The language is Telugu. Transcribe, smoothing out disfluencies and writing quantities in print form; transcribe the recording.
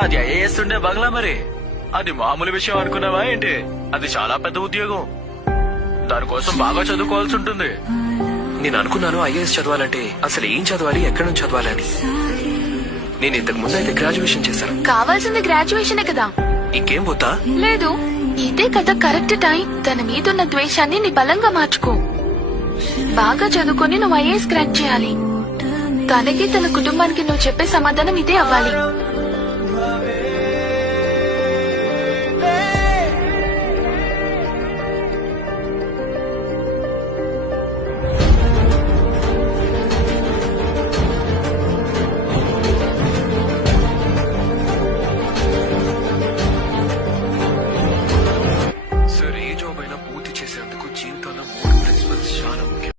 అది ఐఏఎస్ ఉండే బంగ్లా మరి. అది మామూలు విషయం అనుకున్నావా ఏంటి? అది చాలా పెద్ద ఉద్యోగం. దానికోసం బాగా చదువుకోవాల్సి ఉంటుంది. నేను అనుకున్నాను ఐఏఎస్ చదవాలంటే అసలు ఏం చదవాలి, ఎక్కడి నుంచి చదవాలి అని. నేను ఇంతకు ముందు అయితే గ్రాడ్యుయేషన్ చేశాను. కావాల్సింది గ్రాడ్యుయేషనే కదా. ఇంకేం పోతా? లేదు, ఇదే కదా కరెక్ట్ టైం. తన మీదున్న ద్వేషాన్ని నీ బలంగా మార్చుకో. బాగా చదువుకొని నువ్వు ఐఏఎస్ క్రాక్ చేయాలి. తనకి తన కుటుంబానికి నువ్వు చెప్పే సమాధానం ఇదే అవ్వాలి.